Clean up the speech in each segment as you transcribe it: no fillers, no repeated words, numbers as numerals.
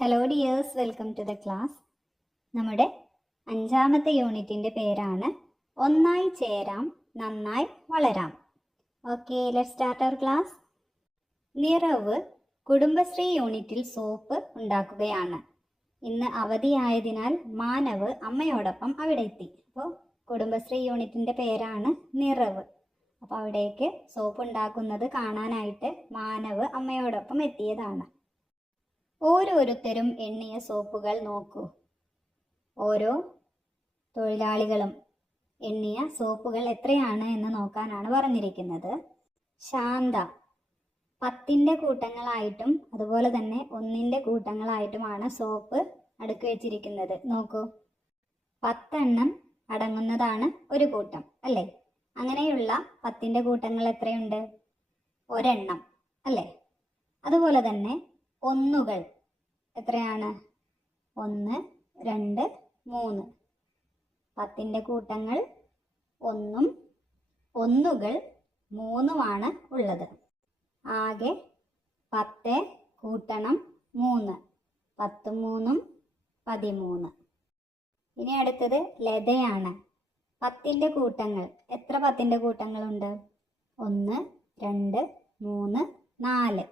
Hello dears, welcome to the class. നമ്മുടെ 5ാമത്തെ യൂണിറ്റിൻ്റെ പേരാണ് ഒന്നായി ചേരാം നന്നായി വളരാം. Okay, let's start our class. നിറവ് കുടുംബശ്രീ യൂണിറ്റിൽ സോപ്പ് ഉണ്ടാക്കുകയാണ്. ഇന്ന് അവധിയായതിനാൽ മാനവ് അമ്മയോടൊപ്പം അവിടെ എത്തി. അപ്പോൾ കുടുംബശ്രീ യൂണിറ്റിൻ്റെ പേരാണ് നിറവ്. അപ്പോൾ അവിടേക്ക് സോപ്പ് ഉണ്ടാക്കുന്നത് കാണാനായിട്ട് മാനവ് അമ്മയോടൊപ്പം എത്തിയതാണ്. ഓരോരുത്തരും എണ്ണിയ സോപ്പുകൾ നോക്കൂ. ഓരോ തൊഴിലാളികളും എണ്ണിയ സോപ്പുകൾ എത്രയാണ് എന്ന് നോക്കാനാണ് പറഞ്ഞിരിക്കുന്നത്. ശാന്ത 10ന്റെ കൂട്ടങ്ങളായിട്ടും അതുപോലെ തന്നെ 1ന്റെ കൂട്ടങ്ങളായിട്ടുമാണ് സോപ്പ് അടുക്കി വെച്ചിരിക്കുന്നത്. നോക്കൂ, 10 എണ്ണം അടങ്ങുന്നതാണ് ഒരു കൂട്ടം അല്ലേ? അങ്ങനെയുള്ള 10ന്റെ കൂട്ടങ്ങൾ എത്രയുണ്ട്? ഒരെണ്ണം അല്ലേ? അതുപോലെ തന്നെ ഒന്നുകൾ എത്രയാണ്? 1, 2, 3. 10ന്റെ കൂട്ടങ്ങൾ 1ഉം ഒന്നുകൾ 3ഉമാണ് ഉള്ളത്. ആകെ 10 കൂട്ടണം 3, 10 3 13. ഇനി അടുത്തത് ലതയാണ്. 10ന്റെ കൂട്ടങ്ങൾ എത്ര? 10ന്റെ കൂട്ടങ്ങളുണ്ട്? 1, 2, 3, 4.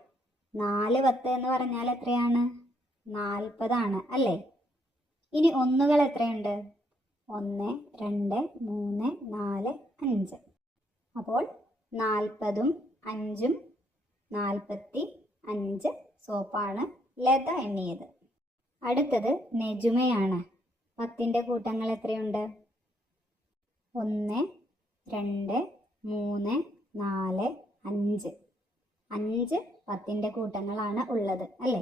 4 10 എന്ന് പറഞ്ഞാൽ എത്രയാണ്? 40 അല്ലേ? ഇനി ഒന്നുകൾ എത്രയുണ്ട്? 1, 2, 3, 4, 5. അപ്പോൾ 40ഉം 5ഉം 45 സോപ്പാണ് ലത എണ്ണിയത്. അടുത്തത് നെജുമയാണ്. 10ന്റെ കൂട്ടങ്ങൾ എത്രയുണ്ട്? 1, 2, 3, 4, 5. 5 10ന്റെ കൂട്ടങ്ങളാണ് ഉള്ളത് അല്ലേ?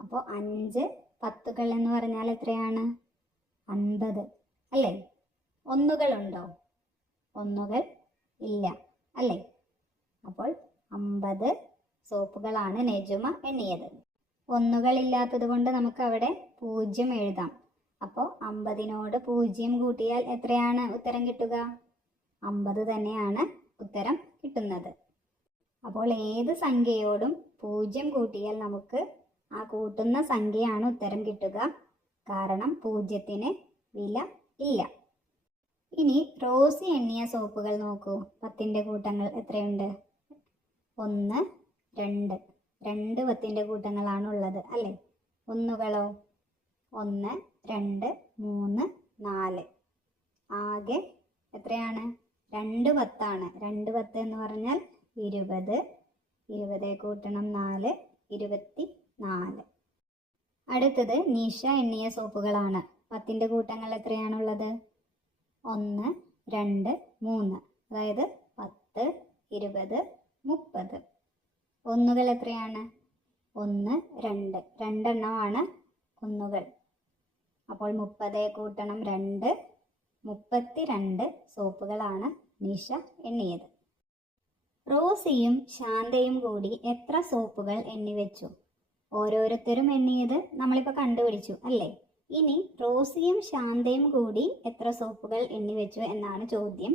അപ്പോൾ 5 10കൾ എന്ന് പറഞ്ഞാൽ എത്രയാണ്? 50 അല്ലേ? ഒന്നുകളുണ്ടോ? ഒന്നുകൾ ഇല്ല അല്ലേ? അപ്പോൾ 50 സോപ്പുകളാണ് നെജുമ എണ്ണിയത്. ഒന്നുകളില്ലാത്തത് കൊണ്ട് നമുക്ക് അവിടെ 0 എഴുതാം. അപ്പോൾ 50നോട് 0 കൂട്ടിയാൽ എത്രയാണ് ഉത്തരം കിട്ടുക? 50 തന്നെയാണ് ഉത്തരം കിട്ടുന്നത്. അപ്പോൾ ഏത് സംഖ്യയോടും 0 കൂട്ടിയാൽ നമുക്ക് ആ കൂട്ടുന്ന സംഖ്യയാണ് ഉത്തരം കിട്ടുക. കാരണം 0ന് വില ഇല്ല. ഇനി റോസി എണ്ണിയ സോപ്പുകൾ നോക്കൂ. 10ന്റെ കൂട്ടങ്ങൾ എത്രയുണ്ട്? 1, 2. 2 10ന്റെ കൂട്ടങ്ങളാണ് ഉള്ളത് അല്ലേ? ഒന്നുകളോ? 1, 2, 3, 4. ആകെ എത്രയാണ്? 2 10 2 10 എന്ന് പറഞ്ഞാൽ 20. 20 കൂട്ടണം 4, 24. അടുത്തത് നിഷ എണ്ണിയ സോപ്പുകളാണ്. 10ന്റെ കൂട്ടങ്ങൾ എത്രയാണുള്ളത്? 1, 2, 3. അതായത് 10, 20, 30. ഒന്നുകൾ എത്രയാണ്? 1, 2. 2 എണ്ണമാണ് ഒന്നുകൾ. അപ്പോൾ 30 കൂട്ടണം 2, 32 സോപ്പുകളാണ് നിഷ എണ്ണിയത്. റോസിയും ശാന്തയും കൂടി എത്ര സോപ്പുകൾ എണ്ണിവെച്ചു? ഓരോരുത്തരും എണ്ണിയത് നമ്മളിപ്പോൾ കണ്ടുപിടിച്ചു അല്ലേ? ഇനി റോസിയും ശാന്തയും കൂടി എത്ര സോപ്പുകൾ എണ്ണിവെച്ചു എന്നാണ് ചോദ്യം.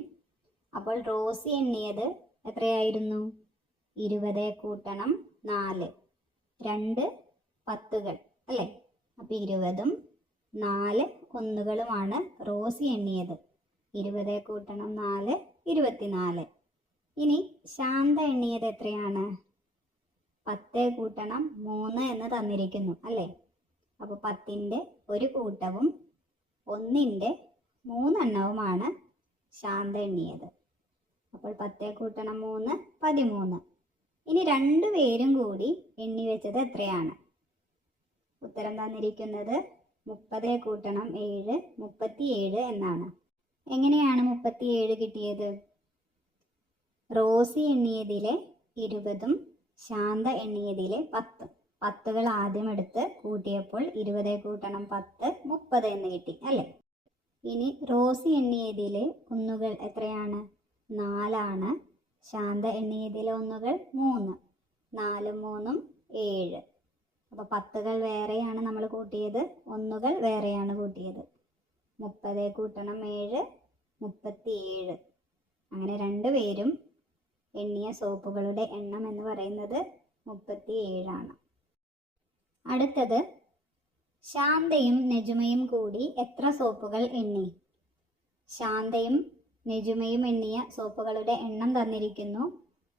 അപ്പോൾ റോസി എണ്ണിയത് എത്രയായിരുന്നു? 20 കൂട്ടണം 4. 2 10കൾ അല്ലേ? അപ്പോൾ 20ഉം 4 ഒന്നുകളുമാണ് റോസി എണ്ണിയത്. 20 കൂട്ടണം 4, 24. ഇനി ശാന്ത എണ്ണിയത് എത്രയാണ്? 10 കൂട്ടണം 3 എന്ന് തന്നിരിക്കുന്നു അല്ലേ? അപ്പോൾ 10ന്റെ ഒരു കൂട്ടവും 1ന്റെ 3 എണ്ണവുമാണ് ശാന്ത എണ്ണിയത്. അപ്പോൾ 10 കൂട്ടണം 3 13. ഇനി 2 പേരും കൂടി എണ്ണി വെച്ചത് എത്രയാണ്? ഉത്തരം തന്നിരിക്കുന്നത് 30 കൂട്ടണം 7 37 എന്നാണ്. എങ്ങനെയാണ് 37 കിട്ടിയത്? റോസി എണ്ണിയതിലെ 20ഉം ശാന്ത എണ്ണിയതിലെ 10. 10കൾ ആദ്യം എടുത്ത് കൂട്ടിയപ്പോൾ 20 കൂട്ടണം 10 30 എന്ന് കിട്ടി അല്ലേ? ഇനി റോസി എണ്ണിയതിലെ ഒന്നുകൾ എത്രയാണ്? 4. ശാന്ത എണ്ണിയതിലെ ഒന്നുകൾ 3. 4 3 7. അപ്പോൾ 10കൾ വേറെയാണ് നമ്മൾ കൂട്ടിയത്, ഒന്നുകൾ വേറെയാണ് കൂട്ടിയത്. 30 കൂട്ടണം 7 37. അങ്ങനെ 2 പേരും എണ്ണിയ സോപ്പുകളുടെ എണ്ണം എന്ന് പറയുന്നത് 37 ആണ്. അടുത്തത് ശാന്തയും നെജുമയും കൂടി എത്ര സോപ്പുകൾ എണ്ണി? ശാന്തയും നെജുമയും എണ്ണിയ സോപ്പുകളുടെ എണ്ണം തന്നിരിക്കുന്നു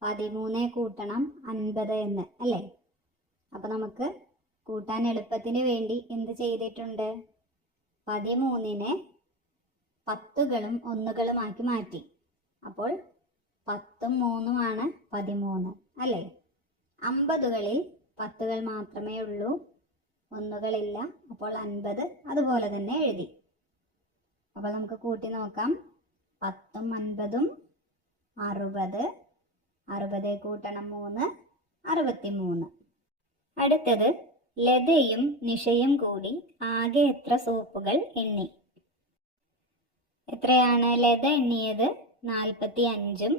13 കൂട്ടണം 50 എന്ന് അല്ലേ? അപ്പോൾ നമുക്ക് കൂട്ടാൻ എളുപ്പത്തിന് വേണ്ടി എന്ത് ചെയ്തിട്ടുണ്ട്? 13നെ 10കളും 1കളുമാക്കി മാറ്റി. അപ്പോൾ 10ഉം 3ഉം ആണ് 13 അല്ലേ? 50കളിൽ 10കൾ മാത്രമേ ഉള്ളൂ, 1കളില്ല. അപ്പോൾ 50 അതുപോലെ തന്നെ എഴുതി. അപ്പോൾ നമുക്ക് കൂട്ടി നോക്കാം. 10ഉം 50ഉം 60, 60 കൂട്ടണം 3 63. അടുത്തത് ലതയും നിഷയും കൂടി ആകെ എത്ര സോപ്പുകൾ എണ്ണി? എത്രയാണ് ലത എണ്ണിയത്? 45ഉം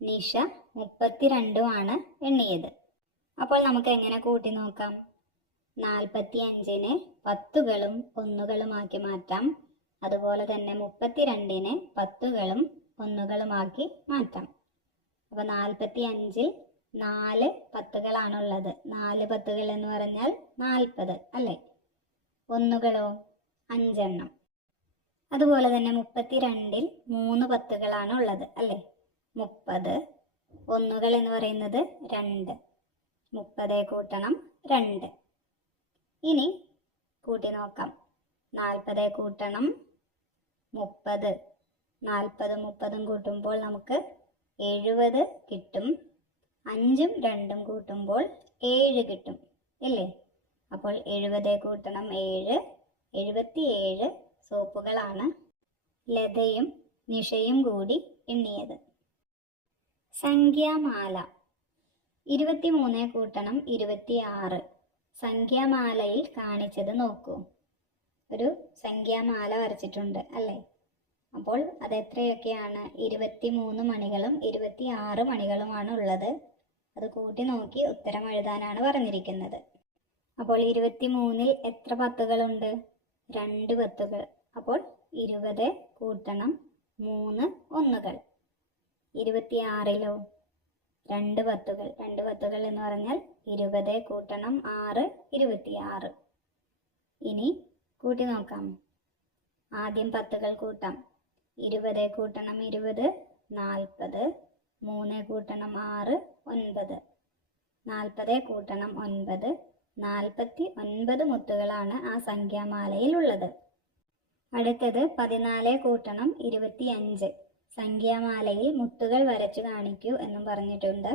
നിഷ 32ഉം ആണ് എണ്ണിയത്. അപ്പോൾ നമുക്ക് എങ്ങനെ കൂട്ടി നോക്കാം? 45നെ 10കളും 1കളുമാക്കി മാറ്റാം. അതുപോലെ തന്നെ 32നെ 10കളും 1കളുമാക്കി മാറ്റാം. അപ്പോൾ 45ൽ 4 10കളാണുള്ളത്. 4 10കൾ എന്ന് പറഞ്ഞാൽ 40 അല്ലേ? 1കളോ 5 എണ്ണം. അതുപോലെ തന്നെ 32ൽ 3 10കളാണ് ഉള്ളത് അല്ലേ? 30. 1കൾ എന്ന് പറയുന്നത് 2. 30 കൂട്ടണം 2. ഇനി കൂട്ടി നോക്കാം. 40 കൂട്ടണം 30. 40ഉം 30ഉം കൂട്ടുമ്പോൾ നമുക്ക് 70 കിട്ടും. 5ഉം 2ഉം കൂട്ടുമ്പോൾ 7 കിട്ടും ഇല്ലേ? അപ്പോൾ 70 കൂട്ടണം 7, 77 സോപ്പുകളാണ് ലതയും നിഷയും കൂടി എണ്ണിയത്. സംഖ്യാമാല. 23 കൂട്ടണം 26. സംഖ്യാമാലയിൽ കാണിച്ചത് നോക്കൂ. ഒരു സംഖ്യാമാല വരച്ചിട്ടുണ്ട് അല്ലേ? അപ്പോൾ അതെത്രയൊക്കെയാണ്? 23 മണികളും 26 മണികളുമാണ് ഉള്ളത്. അത് കൂട്ടി നോക്കി ഉത്തരം എഴുതാനാണ് പറഞ്ഞിരിക്കുന്നത്. അപ്പോൾ 23ൽ എത്ര 10കളുണ്ട്? 2 10കൾ. അപ്പോൾ 20 കൂട്ടണം 3 1കൾ. 26ലോ 2 10കൾ. 2 10കൾ എന്ന് പറഞ്ഞാൽ 20 കൂട്ടണം 6 26. ഇനി കൂട്ടി നോക്കാം. ആദ്യം 10കൾ കൂട്ടാം. 20 കൂട്ടണം 20 40. 3 കൂട്ടണം 6 9. 40 കൂട്ടണം 9 49 മുത്തുകളാണ് ആ സംഖ്യാമാലയിൽ ഉള്ളത്. അടുത്തത് 14 കൂട്ടണം 25. സംഖ്യാമാലയിൽ മുത്തുകൾ വരച്ചു കാണിക്കൂ എന്നും പറഞ്ഞിട്ടുണ്ട്.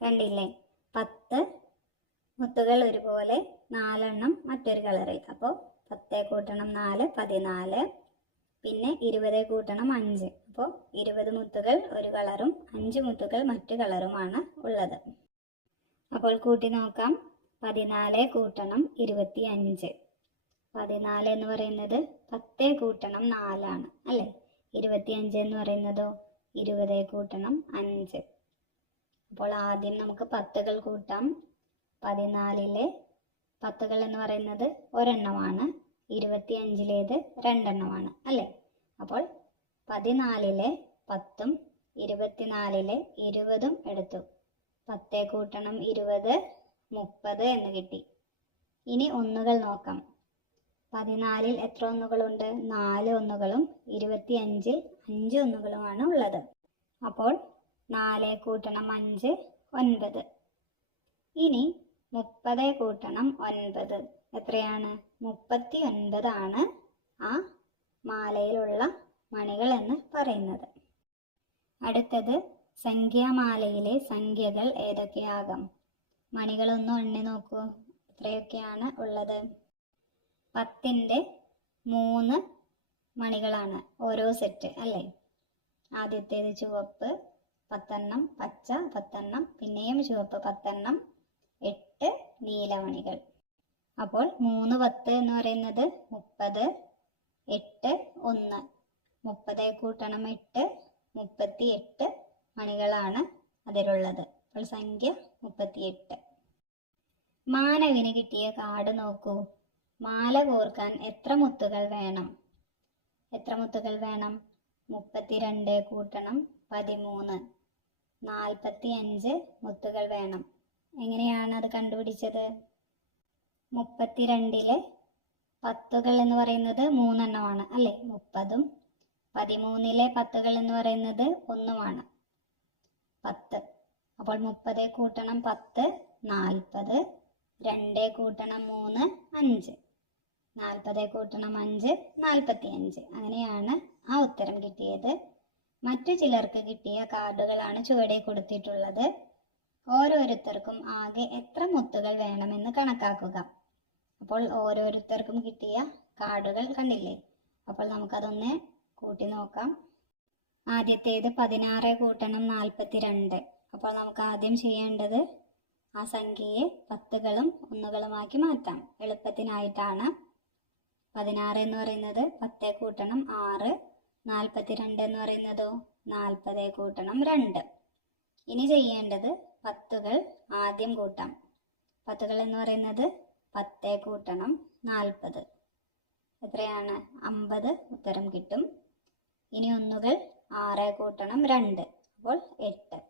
കണ്ടില്ലേ? 10 മുത്തുകൾ ഒരുപോലെ, 4 എണ്ണം മറ്റൊരു കളറിൽ. അപ്പോൾ 10 കൂട്ടണം 4 14. പിന്നെ 20 കൂട്ടണം 5. അപ്പോൾ 20 മുത്തുകൾ ഒരു കളറും 5 മുത്തുകൾ മറ്റു കളറുമാണ് ഉള്ളത്. അപ്പോൾ കൂട്ടി നോക്കാം. 14 കൂട്ടണം 25. 14 എന്ന് പറയുന്നത് 10 കൂട്ടണം 4 ആണ് അല്ലേ? 25 എന്ന് പറയുന്നതോ 20 കൂട്ടണം 5. അപ്പോൾ ആദ്യം നമുക്ക് 10കൾ കൂട്ടാം. 14ലെ 10കൾ എന്ന് പറയുന്നത് ഒരെണ്ണമാണ്. 25ലേത് 2 എണ്ണമാണ് അല്ലേ? അപ്പോൾ 14ലെ 10ഉം 24ലെ 20ഉം എടുത്തു. 10 കൂട്ടണം 20 30 എന്ന് കിട്ടി. ഇനി ഒന്നുകൾ നോക്കാം. 14ൽ എത്ര ഒന്നുകളുണ്ട്? 4 ഒന്നുകളും 25ൽ 5 ഒന്നുകളുമാണ് ഉള്ളത്. അപ്പോൾ 4 കൂട്ടണം 5 9. ഇനി 30 കൂട്ടണം 9 എത്രയാണ്? 39 ആണ് ആ മാലയിലുള്ള മണികൾ എന്ന് പറയുന്നത്. അടുത്തത് സംഖ്യാമാലയിലെ സംഖ്യകൾ ഏതൊക്കെയാകാം? മണികളൊന്നും എണ്ണി നോക്കൂ. എത്രയൊക്കെയാണ് ഉള്ളത്? 10ന്റെ 3 മണികളാണ് ഓരോ സെറ്റ് അല്ലേ? ആദ്യത്തേത് ചുവപ്പ് 10 എണ്ണം, പച്ച 10 എണ്ണം, പിന്നെയും ചുവപ്പ് 10 എണ്ണം, 8 നീലമണികൾ. അപ്പോൾ 3 10 എന്ന് പറയുന്നത് 30. 8 1. 30 കൂട്ടണം 8 38 മണികളാണ് അതിലുള്ളത്. അപ്പോൾ സംഖ്യ 38. മാനവിന് കിട്ടിയ കാർഡ് നോക്കൂ. മാല കോർക്കാൻ എത്ര മുത്തുകൾ വേണം? എത്ര മുത്തുകൾ വേണം? 32 കൂട്ടണം 13. 45 മുത്തുകൾ വേണം. എങ്ങനെയാണ് അത് കണ്ടുപിടിച്ചത്? 32ലെ പത്തുകൾ എന്ന് പറയുന്നത് 3 എണ്ണമാണ് അല്ലേ? 30ഉം 13ലെ പത്തുകൾ എന്ന് പറയുന്നത് 1ഉമാണ് 10. അപ്പോൾ 30 കൂട്ടണം 10 40. 2 കൂട്ടണം 3 5. 40 കൂട്ടണം 5 45. അങ്ങനെയാണ് ആ ഉത്തരം കിട്ടിയത്. മറ്റു ചിലർക്ക് കിട്ടിയ കാർഡുകളാണ് ചുവടെ കൊടുത്തിട്ടുള്ളത്. ഓരോരുത്തർക്കും ആകെ എത്ര മുത്തുകൾ വേണമെന്ന് കണക്കാക്കുക. അപ്പോൾ ഓരോരുത്തർക്കും കിട്ടിയ കാർഡുകൾ കണ്ടില്ലേ? അപ്പോൾ നമുക്കതൊന്ന് കൂട്ടി നോക്കാം. ആദ്യത്തേത് 16 കൂട്ടണം 42. അപ്പോൾ നമുക്ക് ആദ്യം ചെയ്യേണ്ടത് ആ സംഖ്യയെ പത്തുകളും ഒന്നുകളുമാക്കി മാറ്റാം. എളുപ്പത്തിനായിട്ടാണ്. 16 എന്ന് പറയുന്നത് 10 കൂട്ടണം 6. 42 എന്ന് പറയുന്നതോ 40 കൂട്ടണം 2. ഇനി ചെയ്യേണ്ടത് പത്തുകൾ ആദ്യം കൂട്ടാം. പത്തുകൾ എന്ന് പറയുന്നത് 10 കൂട്ടണം 40. എത്രയാണ്? 50 ഉത്തരം കിട്ടും. ഇനി ഒന്നുകൾ 6 കൂട്ടണം 2. അപ്പോൾ 8.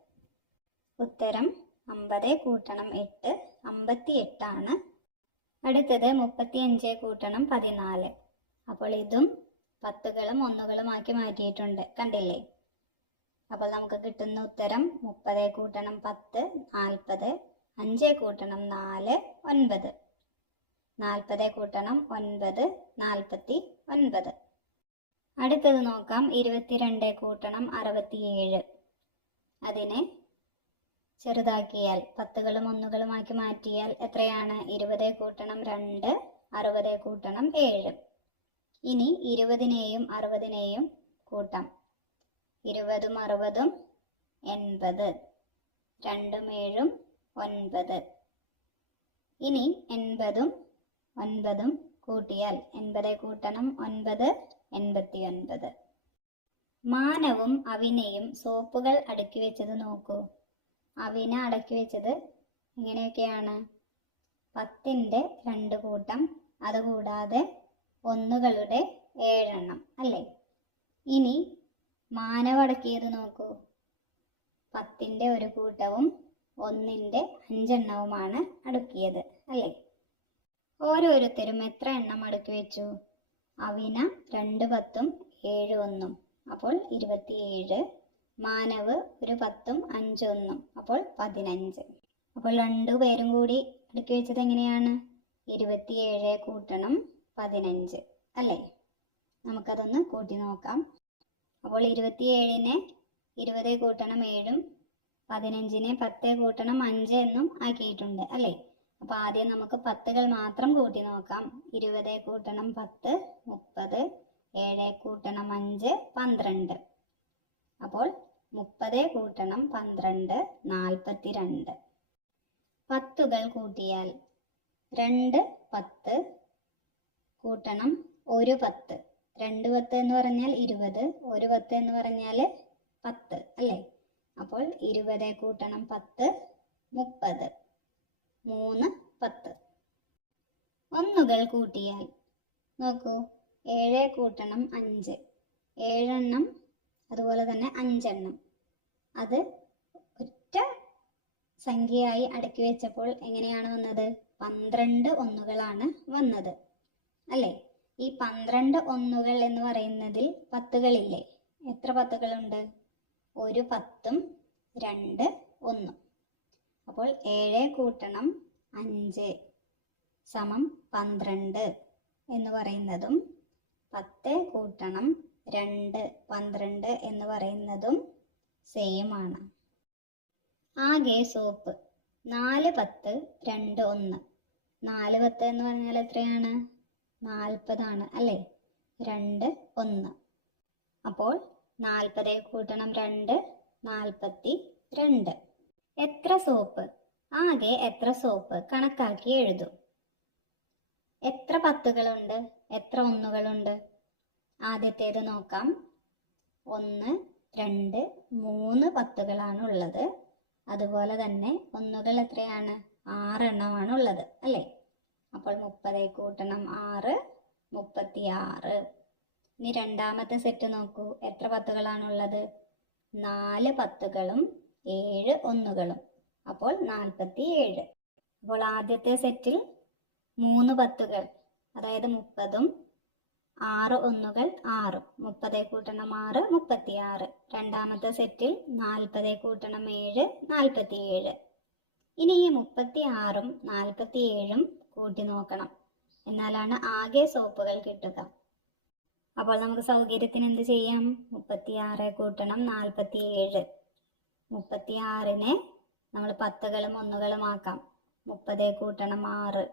ഉത്തരം 50 കൂട്ടണം 8 58 ആണ്. അടുത്തത് 35 കൂട്ടണം 14. അപ്പോൾ ഇതും പത്തുകളും ഒന്നുകളുമാക്കി മാറ്റിയിട്ടുണ്ട്, കണ്ടില്ലേ? അപ്പോൾ നമുക്ക് കിട്ടുന്ന ഉത്തരം 30 കൂട്ടണം 10 40. 5 കൂട്ടണം 4 9. 40 കൂട്ടണം 9 49. അടുത്തത് നോക്കാം. 22 കൂട്ടണം 67. അതിനെ ചെറുതാക്കിയാൽ പത്തുകളും ഒന്നുകളുമാക്കി മാറ്റിയാൽ എത്രയാണ്? 20 കൂട്ടണം 2 60 കൂട്ടണം 7. ഇനി 20നെയും 60നെയും കൂട്ടാം. 20ഉം 60ഉം 80. 2ഉം 7ഉം 9. ഇനി 80ഉം 9ഉം കൂട്ടിയാൽ 80 കൂട്ടണം 9 89. മാനവും അവിനെയും സോപ്പുകൾ അടുക്കി വെച്ചത് നോക്കൂ. അവിന അടക്കി വെച്ചത് ഇങ്ങനെയൊക്കെയാണ്. 10ന്റെ 2 കൂട്ടം, അതുകൂടാതെ ഒന്നുകളുടെ 7 എണ്ണം അല്ലേ? ഇനി മാനവ് അടക്കിയത് നോക്കൂ. 10ന്റെ 1 കൂട്ടവും 1ന്റെ 5 എണ്ണവുമാണ് അടുക്കിയത് അല്ലേ? ഓരോരുത്തരും എത്ര എണ്ണം അടുക്കി വെച്ചു? അവിന 2 10ഉം 7 1ഉം, അപ്പോൾ 27. മാനവ് 1 10ഉം 5 1ഉം, അപ്പോൾ 15. അപ്പോൾ രണ്ടുപേരും കൂടി അടുക്കി വെച്ചത് എങ്ങനെയാണ്? 27 കൂട്ടണം 15 അല്ലേ? നമുക്കതൊന്ന് കൂട്ടി നോക്കാം. അപ്പോൾ 27നെ 20 കൂട്ടണം 7ഉം 15നെ 10 കൂട്ടണം 5 എന്നും ആക്കിയിട്ടുണ്ട് അല്ലേ? അപ്പോൾ ആദ്യം നമുക്ക് പത്തുകൾ മാത്രം കൂട്ടി നോക്കാം. 20 കൂട്ടണം 10 30. 7 കൂട്ടണം 5 12. അപ്പോൾ 30 കൂട്ടണം 12 42. പത്തുകൾ കൂട്ടിയാൽ 2 10 കൂട്ടണം 1 10. 2 10 എന്ന് പറഞ്ഞാൽ 20. 1 10 എന്ന് പറഞ്ഞാൽ 10 അല്ലേ? അപ്പോൾ 20 കൂട്ടണം 10 30. 3 10. ഒന്നുകൾ കൂട്ടിയാൽ നോക്കൂ. 7 കൂട്ടണം 5. 7 എണ്ണം, അതുപോലെ തന്നെ 5 എണ്ണം. അത് ഒറ്റ സംഖ്യയായി അടുക്കി വെച്ചപ്പോൾ എങ്ങനെയാണ് വന്നത്? 12 ഒന്നുകളാണ് വന്നത് അല്ലേ? ഈ 12 ഒന്നുകൾ എന്ന് പറയുന്നതിൽ പത്തുകളില്ലേ? എത്ര പത്തുകളുണ്ട്? 1 10ഉം 2 1ഉം. അപ്പോൾ 7 കൂട്ടണം 5 സമം 12 എന്ന് പറയുന്നതും 10 കൂട്ടണം 2 12 എന്ന് പറയുന്നതും സെയിം ആണ്. ആകെ സോപ്പ് 4 10 2 1. 4 10 എന്ന് പറഞ്ഞാൽ എത്രയാണ്? 40 ആണ് അല്ലേ? 2 1. അപ്പോൾ 40 കൂട്ടണം 2 42. എത്ര സോപ്പ്? ആകെ എത്ര സോപ്പ് കണക്കാക്കി എഴുതൂ. എത്ര പത്തുകളുണ്ട്? എത്ര ഒന്നുകളുണ്ട്? ആദ്യത്തേത് നോക്കാം. 1 2 3 പത്തുകളാണ് ഉള്ളത്. അതുപോലെ തന്നെ ഒന്നുകൾ എത്രയാണ്? 6 എണ്ണമാണ് ഉള്ളത് അല്ലേ? അപ്പോൾ 30 കൂട്ടണം 6 36. ഇനി രണ്ടാമത്തെ സെറ്റ് നോക്കൂ. എത്ര പത്തുകളാണുള്ളത്? 4 പത്തുകളും 7 ഒന്നുകളും, അപ്പോൾ 47. അപ്പോൾ ആദ്യത്തെ സെറ്റിൽ 3 പത്തുകൾ, അതായത് 30ഉം 6 ഒന്നുകൾ 6, 30 കൂട്ടണം 6 36. രണ്ടാമത്തെ സെറ്റിൽ 40 കൂട്ടണം 7 47. ഇനി ഈ 36ഉം 47ഉം കൂട്ടി നോക്കണം, എന്നാലാണ് ആകെ സോപ്പുകൾ കിട്ടുക. അപ്പോൾ നമുക്ക് സൗകര്യത്തിന് എന്ത് ചെയ്യാം? 36 കൂട്ടണം 47. 36നെ നമ്മൾ 10കളും 1കളും ആക്കാം. 30 കൂട്ടണം 6.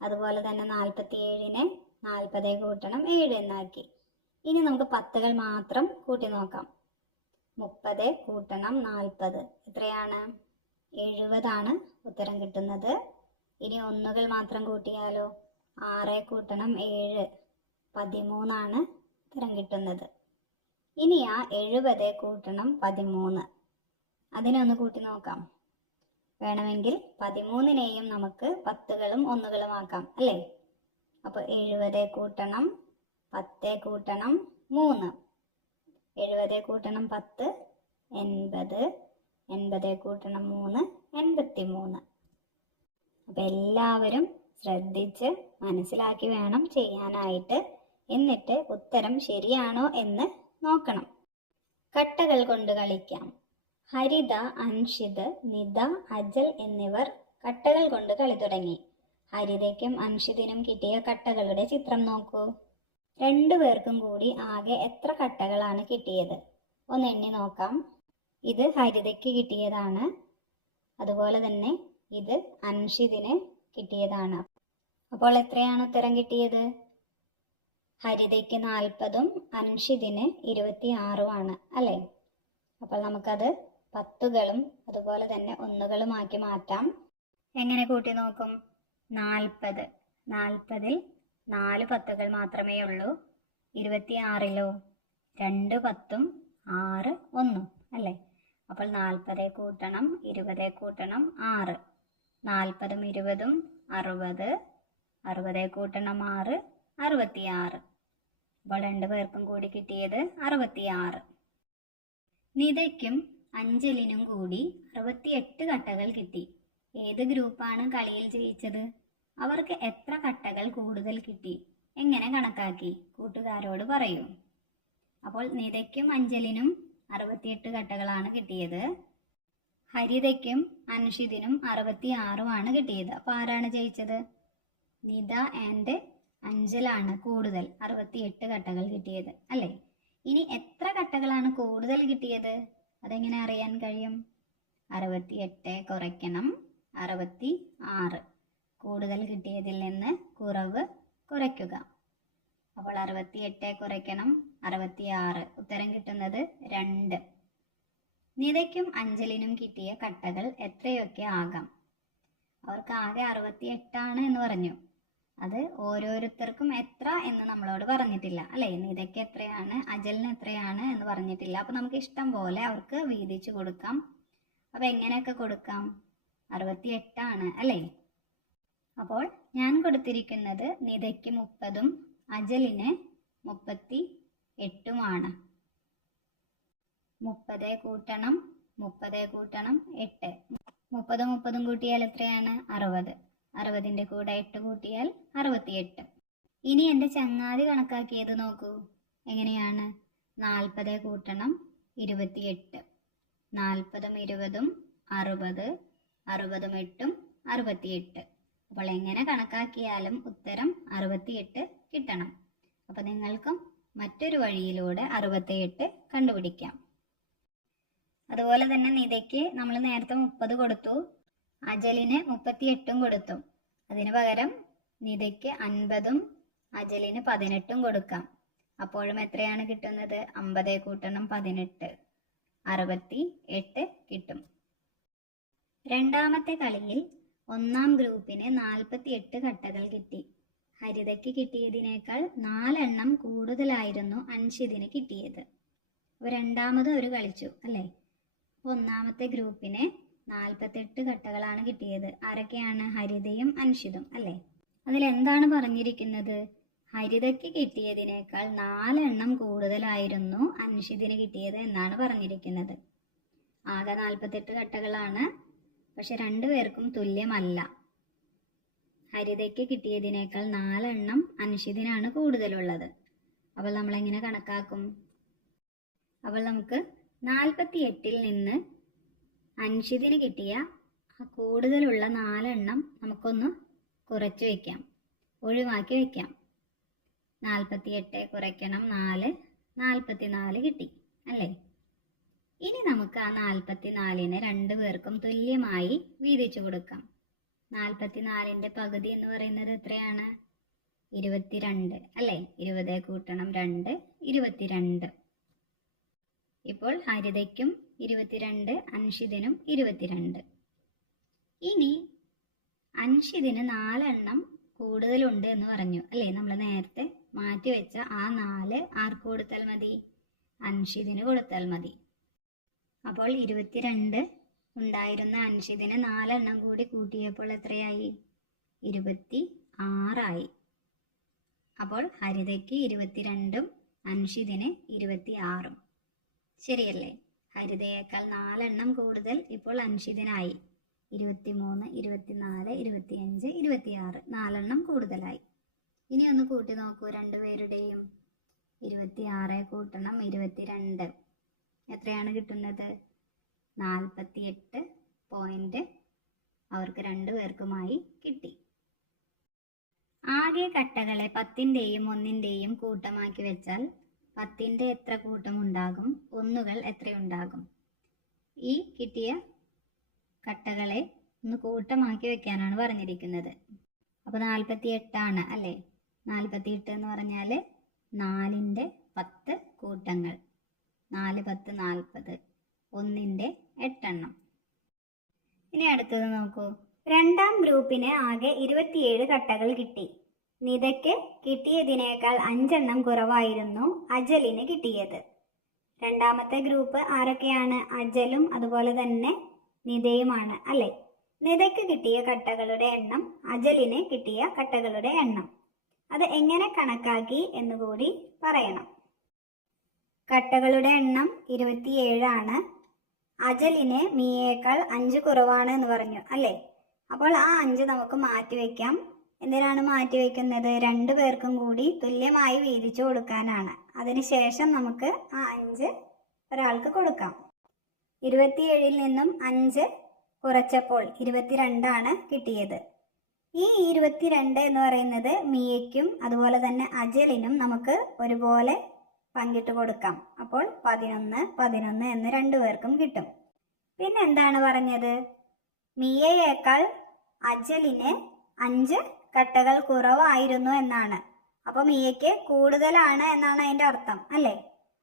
അതുപോലെ തന്നെ 47നെ 40 കൂട്ടണം 7 എന്നാക്കി. ഇനി നമുക്ക് 10കൾ മാത്രം കൂട്ടി നോക്കാം. 30 കൂട്ടണം 40 എത്രയാണ്? 70 ഉത്തരം കിട്ടുന്നത്. ഇനി 1കൾ മാത്രം കൂട്ടിയാലോ? 6 കൂട്ടണം 7 13 ഉത്തരം കിട്ടുന്നത്. ഇനി ആ 70 കൂട്ടണം 13 അതിനൊന്ന് കൂട്ടി നോക്കാം. വേണമെങ്കിൽ 13നെയും നമുക്ക് 10കളും 1കളും ആക്കാം, അല്ലേ? അപ്പോൾ 70 കൂട്ടണം 10 കൂട്ടണം 3. 70 കൂട്ടണം 10 80. 80 കൂട്ടണം 3 83. അപ്പോൾ എല്ലാവരും ശ്രദ്ധിച്ച് മനസ്സിലാക്കി വേണം ചെയ്യാനായിട്ട്. എന്നിട്ട് ഉത്തരം ശരിയാണോ എന്ന് നോക്കണം. കട്ടകൾ കൊണ്ട് കളിക്കാം. ഹരിത, അൻഷിത്, നിത, അജൽ എന്നിവർ കട്ടകൾ കൊണ്ട് കളി തുടങ്ങി. ഹരിതയ്ക്കും അൻഷിതിനും കിട്ടിയ കട്ടകളുടെ ചിത്രം നോക്കൂ. രണ്ടുപേർക്കും കൂടി ആകെ എത്ര കട്ടകളാണ് കിട്ടിയത്? ഒന്ന് എണ്ണി നോക്കാം. ഇത് ഹരിതയ്ക്ക് കിട്ടിയതാണ്. അതുപോലെ തന്നെ ഇത് അൻഷിതിന് കിട്ടിയതാണ്. അപ്പോൾ എത്രയാണ് ഉത്തരം കിട്ടിയത്? ഹരിതയ്ക്ക് 40ഉം അൻഷിതിന് 26ഉമാണ്, അല്ലേ? അപ്പോൾ നമുക്കത് 10കളും അതുപോലെ തന്നെ 1കളും ആക്കി മാറ്റാം. എങ്ങനെ കൂട്ടി നോക്കും? 40. 40ൽ 4 10കൾ മാത്രമേ ഉള്ളൂ. 26ലോ 2 10ഉം 6 1ഉം, അല്ലേ? അപ്പോൾ 40 കൂട്ടണം 20 കൂട്ടണം 6. 40ഉം 20ഉം 60. 60 കൂട്ടണം 6 66. അപ്പോൾ രണ്ടുപേർക്കും കൂടി കിട്ടിയത് 66. നിതയ്ക്കും അഞ്ജലിനും കൂടി 68 കട്ടകൾ കിട്ടി. ഏത് ഗ്രൂപ്പാണ് കളിയിൽ ജയിച്ചത്? അവർക്ക് എത്ര കട്ടകൾ കൂടുതൽ കിട്ടി? എങ്ങനെ കണക്കാക്കി? കൂട്ടുകാരോട് പറയൂ. അപ്പോൾ നിതയ്ക്കും അഞ്ജലിനും 68 കട്ടകളാണ് കിട്ടിയത്. ഹരിതയ്ക്കും അൻഷിതിനും 66ആണ് കിട്ടിയത്. അപ്പോൾ ആരാണ് ജയിച്ചത്? നിത ആൻഡ് അഞ്ജലാണ് കൂടുതൽ 68 കട്ടകൾ കിട്ടിയത്, അല്ലേ? ഇനി എത്ര കട്ടകളാണ് കൂടുതൽ കിട്ടിയത്? അതെങ്ങനെ അറിയാൻ കഴിയും? 68 കുറയ്ക്കണം 66. കൂടുതൽ കിട്ടിയതിൽ നിന്ന് കുറവ് കുറയ്ക്കുക. അപ്പോൾ 68 കുറയ്ക്കണം 66, ഉത്തരം കിട്ടുന്നത് 2. നിതയ്ക്കും അഞ്ജലിനും കിട്ടിയ കട്ടകൾ എത്രയൊക്കെ ആകാം? അവർക്ക് ആകെ 68 എന്ന് പറഞ്ഞു. അത് ഓരോരുത്തർക്കും എത്ര എന്ന് നമ്മളോട് പറഞ്ഞിട്ടില്ല, അല്ലേ? നിതയ്ക്ക് എത്രയാണ്, അജലിന് എത്രയാണ് എന്ന് പറഞ്ഞിട്ടില്ല. അപ്പോൾ നമുക്ക് ഇഷ്ടം പോലെ അവർക്ക് വീതിച്ചു കൊടുക്കാം. അപ്പോൾ എങ്ങനെയൊക്കെ കൊടുക്കാം? 68, അല്ലേ? അപ്പോൾ ഞാൻ കൊടുത്തിരിക്കുന്നത് നിതയ്ക്ക് 30ഉം അജലിന് 38ഉമാണ്. 30 കൂട്ടണം 30 കൂട്ടണം 8. 30ഉം 30ഉം കൂട്ടിയാൽ എത്രയാണ്? 60. 60ന്റെ കൂടെ 8 കൂട്ടിയാൽ 68. ഇനി എൻ്റെ ചങ്ങാതി കണക്കാക്കിയത് നോക്കൂ. എങ്ങനെയാണ്? 40 കൂട്ടണം 28. 40ഉം 20ഉം 60. 60ഉം 8ഉം 68. അപ്പോൾ എങ്ങനെ കണക്കാക്കിയാലും ഉത്തരം 68 കിട്ടണം. അപ്പോൾ നിങ്ങൾക്കും മറ്റൊരു വഴിയിലൂടെ 68 കണ്ടുപിടിക്കാം. അതുപോലെ തന്നെ നിതയ്ക്ക് നമ്മൾ നേരത്തെ 30 കൊടുത്തു, അജലിന് 38ഉം കൊടുത്തു. അതിന് പകരം നിതയ്ക്ക് 50ഉം അജലിന് 18ഉം കൊടുക്കാം. അപ്പോഴും എത്രയാണ് കിട്ടുന്നത്? 50 കൂട്ടണം 18 68 കിട്ടും. രണ്ടാമത്തെ കളിയിൽ ഒന്നാം ഗ്രൂപ്പിന് 48 കട്ടകൾ കിട്ടി. ഹരിതയ്ക്ക് കിട്ടിയതിനേക്കാൾ 4 എണ്ണം കൂടുതലായിരുന്നു അൻഷിതിന് കിട്ടിയത്. അപ്പോൾ രണ്ടാമത് ഒരു കളിച്ചു, അല്ലേ? അപ്പോൾ ഒന്നാമത്തെ ഗ്രൂപ്പിന് 48 കട്ടകളാണ് കിട്ടിയത്. ആരൊക്കെയാണ്? ഹരിതയും അൻഷിതും, അല്ലേ? അതിലെന്താണ് പറഞ്ഞിരിക്കുന്നത്? ഹരിതയ്ക്ക് കിട്ടിയതിനേക്കാൾ 4 എണ്ണം കൂടുതലായിരുന്നു അൻഷിതിന് കിട്ടിയത് എന്നാണ് പറഞ്ഞിരിക്കുന്നത്. ആകെ 48 കട്ടകളാണ്, പക്ഷെ രണ്ടുപേർക്കും തുല്യമല്ല. ഹരിതയ്ക്ക് കിട്ടിയതിനേക്കാൾ 4 എണ്ണം അൻഷിതിനാണ് കൂടുതലുള്ളത്. അപ്പോൾ നമ്മൾ എങ്ങനെ കണക്കാക്കും? അപ്പോൾ നമുക്ക് 48-ൽ നിന്ന് അൻഷിതിന് കിട്ടിയ കൂടുതലുള്ള 4 എണ്ണം നമുക്കൊന്ന് കുറച്ച് വയ്ക്കാം, ഒഴിവാക്കി വയ്ക്കാം. 48 കുറയ്ക്കണം 4, 44 കിട്ടി അല്ലേ? ഇനി നമുക്ക് ആ 44-നെ രണ്ടു പേർക്കും തുല്യമായി വീതിച്ചു കൊടുക്കാം. 44-ന്റെ പകുതി എന്ന് പറയുന്നത് എത്രയാണ്? 22 അല്ലേ? 20 കൂട്ടണം 2, 22. ഇപ്പോൾ ഹരിതയ്ക്കും 22, അൻഷിതിനും 22. ഇനി അൻഷിതിന് 4 എണ്ണം കൂടുതലുണ്ട് എന്ന് പറഞ്ഞു അല്ലേ? നമ്മൾ നേരത്തെ മാറ്റി വെച്ച ആ 4 ആർക്ക് കൊടുത്താൽ മതി? അൻഷിതിന് കൊടുത്താൽ മതി. അപ്പോൾ 22 ഉണ്ടായിരുന്ന അൻഷിതിന് 4 എണ്ണം കൂടി കൂട്ടിയപ്പോൾ എത്രയായി? 26 ആയി. അപ്പോൾ ഹരിതയ്ക്ക് 22-ഉം അൻഷിതിന് 26-ഉം. ശരിയല്ലേ? ഹരിതയേക്കാൾ 4 എണ്ണം കൂടുതൽ ഇപ്പോൾ അൻഷിതിനായി. 23, 24, 25, 26 4 എണ്ണം കൂടുതലായി. ഇനി ഒന്ന് കൂട്ടി നോക്കൂ രണ്ടുപേരുടെയും. 26 കൂട്ടണം 22 എത്രയാണ് കിട്ടുന്നത്? 48 പോയിന്റ് അവർക്ക് രണ്ടുപേർക്കുമായി കിട്ടി. ആകെ കട്ടകളെ 10-ന്റെയും 1-ന്റെയും കൂട്ടമാക്കി വെച്ചാൽ 10-ന്റെ എത്ര കൂട്ടമുണ്ടാകും? ഒന്നുകൾ എത്രയുണ്ടാകും? ഈ കിട്ടിയ കട്ടകളെ ഒന്ന് കൂട്ടമാക്കി വെക്കാനാണ് പറഞ്ഞിരിക്കുന്നത്. അപ്പോൾ 48 ആണ് അല്ലേ? 48 എന്ന് പറഞ്ഞാൽ 4-ന്റെ 10 കൂട്ടങ്ങൾ. 4 10 40, 1-ന്റെ 8 എണ്ണം. ഇനി അടുത്തത് നോക്കൂ. രണ്ടാം ഗ്രൂപ്പിന് ആകെ 27 കട്ടകൾ കിട്ടി. നിതയ്ക്ക് കിട്ടിയതിനേക്കാൾ 5 എണ്ണം കുറവായിരുന്നു അജലിന് കിട്ടിയത്. രണ്ടാമത്തെ ഗ്രൂപ്പ് ആരൊക്കെയാണ്? അജലും അതുപോലെ തന്നെ നിതയുമാണ് അല്ലേ? നിതയ്ക്ക് കിട്ടിയ കട്ടകളുടെ എണ്ണം അജലിന് കിട്ടിയ കട്ടകളുടെ എണ്ണം. അത് എങ്ങനെ കണക്കാക്കി എന്നുകൂടി പറയണം. കട്ടകളുടെ എണ്ണം 27 ആണ്. അജലിന് മിയേക്കാൾ 5 കുറവാണ് എന്ന് പറഞ്ഞു അല്ലേ? അപ്പോൾ ആ 5 നമുക്ക് മാറ്റിവെക്കാം. എന്തിനാണ് മാറ്റിവെക്കുന്നത്? രണ്ടു പേർക്കും കൂടി തുല്യമായി വീതിച്ചു കൊടുക്കാനാണ്. അതിനുശേഷം നമുക്ക് ആ 5 ഒരാൾക്ക് കൊടുക്കാം. 27-ൽ നിന്നും 5 കുറച്ചപ്പോൾ 22 ആണ് കിട്ടിയത്. ഈ 22 എന്ന് പറയുന്നത് മിയയ്ക്കും അതുപോലെ തന്നെ അജലിനും നമുക്ക് ഒരുപോലെ പങ്കിട്ട് കൊടുക്കാം. അപ്പോൾ 11, 11 എന്ന് രണ്ടുപേർക്കും കിട്ടും. പിന്നെ എന്താണ് പറഞ്ഞത്? മിയയേക്കാൾ അജലിന് 5 കട്ടകൾ കുറവായിരുന്നു എന്നാണ്. അപ്പോൾ മിയയ്ക്ക് കൂടുതലാണ് എന്നാണ് അതിൻ്റെ അർത്ഥം അല്ലേ?